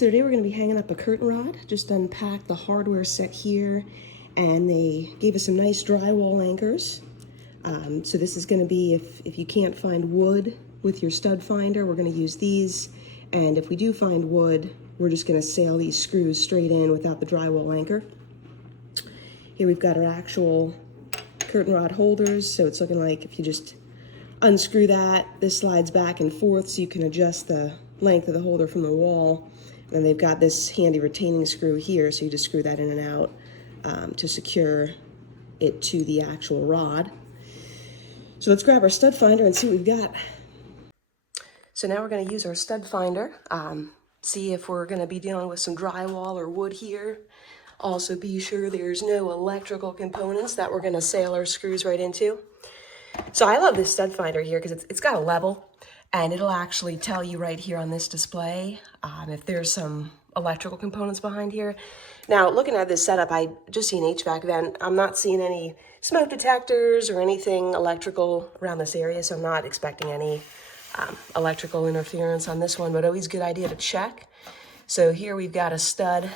So today we're going to be hanging up a curtain rod. Just unpacked the hardware set here, and they gave us some nice drywall anchors. So this is going to be, if you can't find wood with your stud finder, we're going to use these. And if we do find wood, we're just going to sail these screws straight in without the drywall anchor. Here we've got our actual curtain rod holders. So it's looking like if you just unscrew that, this slides back and forth so you can adjust the length of the holder from the wall. And they've got this handy retaining screw here, so you just screw that in and out to secure it to the actual rod. So let's grab our stud finder and see what we've got. So now we're going to use our stud finder, see if we're going to be dealing with some drywall or wood here. Also be sure there's no electrical components that we're going to sail our screws right into. So I love this stud finder here because it's got a level, and it'll actually tell you right here on this display if there's some electrical components behind here. Now, looking at this setup, I just see an HVAC vent. I'm not seeing any smoke detectors or anything electrical around this area, so I'm not expecting any electrical interference on this one, but always a good idea to check. So here we've got a stud.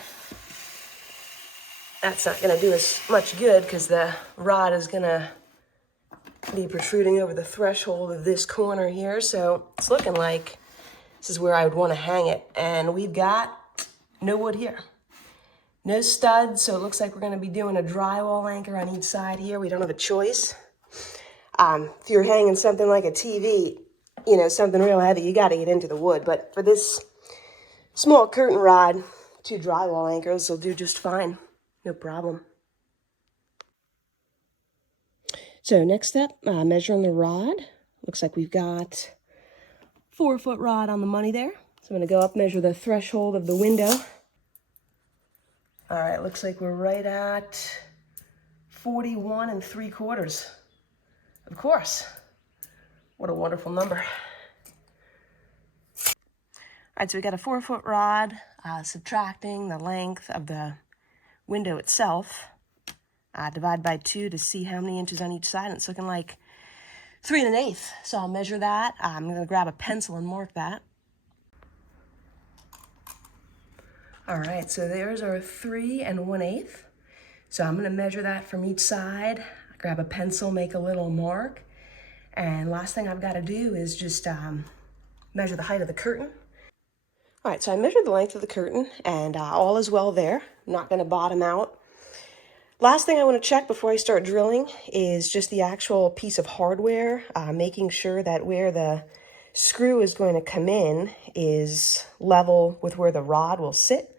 That's not going to do us much good because the rod is going to be protruding over the threshold of this corner here. So it's looking like this is where I would want to hang it. And we've got no wood here. No studs, so it looks like we're going to be doing a drywall anchor on each side here. We don't have a choice. If you're hanging something like a TV, you know, something real heavy, you got to get into the wood. But for this small curtain rod, 2 drywall anchors will do just fine. No problem. So next step, measuring the rod. Looks like we've got 4-foot rod on the money there. So I'm going to go up, measure the threshold of the window. All right, looks like we're right at 41 3/4. Of course. What a wonderful number. All right, so we got a 4-foot rod, subtracting the length of the window itself. Divide by 2 to see how many inches on each side, and it's looking like 3 1/8. So I'll measure that. I'm going to grab a pencil and mark that. All right, so there's our 3 1/8. So I'm going to measure that from each side. Grab a pencil, make a little mark, and last thing I've got to do is just measure the height of the curtain. All right, so I measured the length of the curtain, and all is well there. I'm not going to bottom out. Last thing I want to check before I start drilling is just the actual piece of hardware, making sure that where the screw is going to come in is level with where the rod will sit.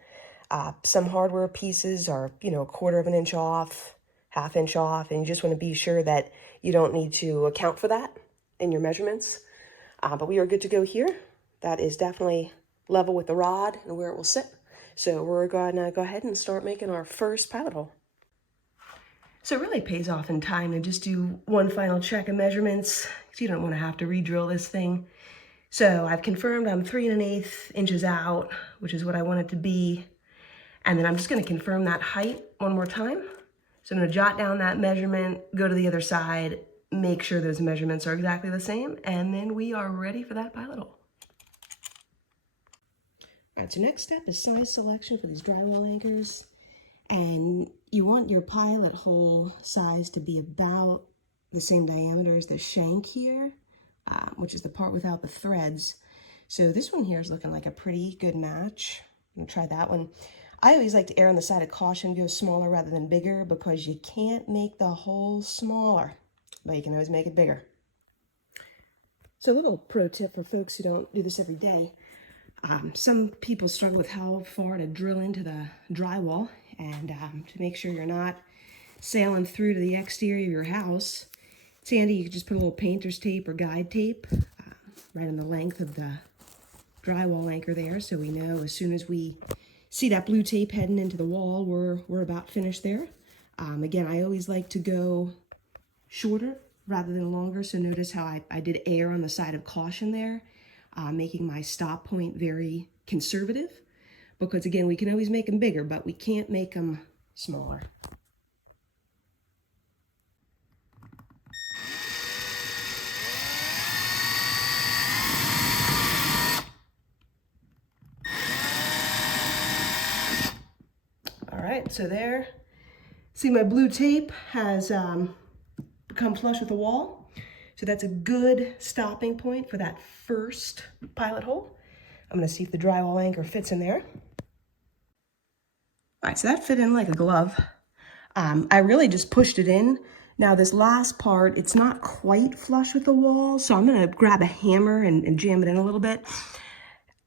Some hardware pieces are, you know, 1/4 of an inch off, 1/2 inch off, and you just want to be sure that you don't need to account for that in your measurements. But we are good to go here. That is definitely level with the rod and where it will sit. So we're going to go ahead and start making our first pilot hole. So it really pays off in time to just do one final check of measurements, because you don't want to have to re-drill this thing. So I've confirmed I'm 3 1/8 inches out, which is what I want it to be. And then I'm just going to confirm that height one more time. So I'm going to jot down that measurement, go to the other side, make sure those measurements are exactly the same, and then we are ready for that pilot hole. All right, so next step is size selection for these drywall anchors. And you want your pilot hole size to be about the same diameter as the shank here, which is the part without the threads. So this one here is looking like a pretty good match. I'm gonna try that one. I always like to err on the side of caution, go smaller rather than bigger, because you can't make the hole smaller, but you can always make it bigger. So a little pro tip for folks who don't do this every day. Some people struggle with how far to drill into the drywall, and to make sure you're not sailing through to the exterior of your house, it's handy. You can just put a little painter's tape or guide tape right on the length of the drywall anchor there, so we know as soon as we see that blue tape heading into the wall, we're about finished there. Again, I always like to go shorter rather than longer, so notice how I did err on the side of caution there, making my stop point very conservative, because again, we can always make them bigger, but we can't make them smaller. right, so there. See, my blue tape has become flush with the wall. So that's a good stopping point for that first pilot hole. I'm gonna see if the drywall anchor fits in there. All right, so that fit in like a glove. I really just pushed it in. Now this last part, it's not quite flush with the wall, so I'm gonna grab a hammer and jam it in a little bit.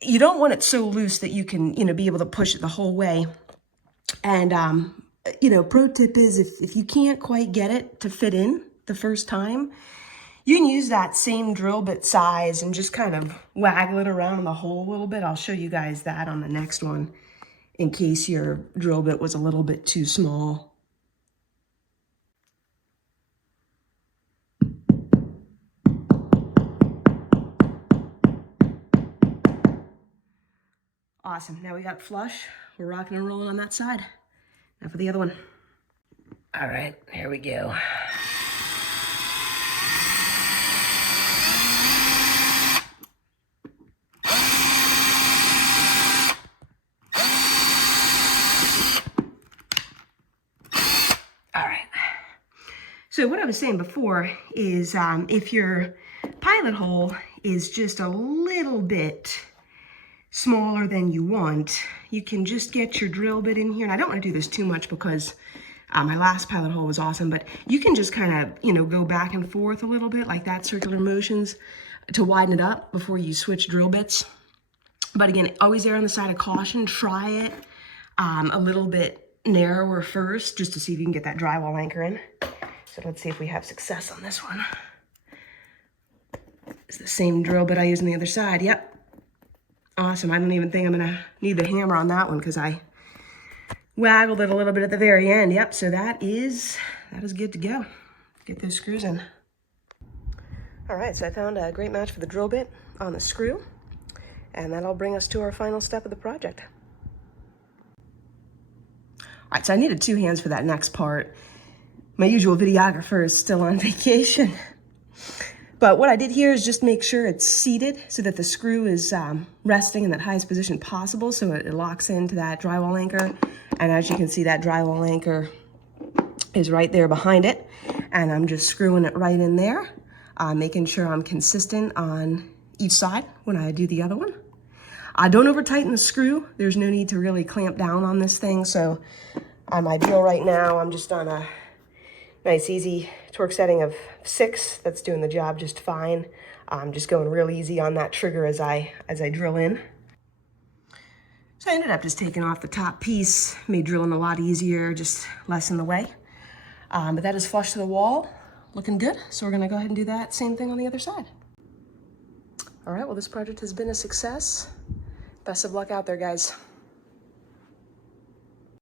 You don't want it so loose that you can, be able to push it the whole way. And, pro tip is if you can't quite get it to fit in the first time, you can use that same drill bit size and just kind of waggle it around the hole a little bit. I'll show you guys that on the next one in case your drill bit was a little bit too small. Awesome, now we got flush. We're rocking and rolling on that side. Now for the other one. All right, here we go. All right. So what I was saying before is if your pilot hole is just a little bit smaller than you want, you can just get your drill bit in here. And I don't want to do this too much because my last pilot hole was awesome, but you can just kind of, go back and forth a little bit like that, circular motions to widen it up before you switch drill bits. But again, always err on the side of caution. Try it a little bit narrower first just to see if you can get that drywall anchor in. So let's see if we have success on this one. It's the same drill bit I used on the other side. Yep. Awesome. I don't even think I'm going to need the hammer on that one because I waggled it a little bit at the very end. Yep. So that is good to go. Get those screws in. All right. So I found a great match for the drill bit on the screw. And that'll bring us to our final step of the project. All right. So I needed 2 hands for that next part. My usual videographer is still on vacation. But what I did here is just make sure it's seated so that the screw is resting in that highest position possible so it locks into that drywall anchor. And as you can see, that drywall anchor is right there behind it. And I'm just screwing it right in there, making sure I'm consistent on each side when I do the other one. Don't over tighten the screw. There's no need to really clamp down on this thing. So on my drill right now, I'm just on a nice easy torque setting of 6. That's doing the job just fine. I'm just going real easy on that trigger as I drill in. So I ended up just taking off the top piece, made drilling a lot easier, just less in the way. But that is flush to the wall, looking good. So we're gonna go ahead and do that same thing on the other side. All right, well, this project has been a success. Best of luck out there, guys.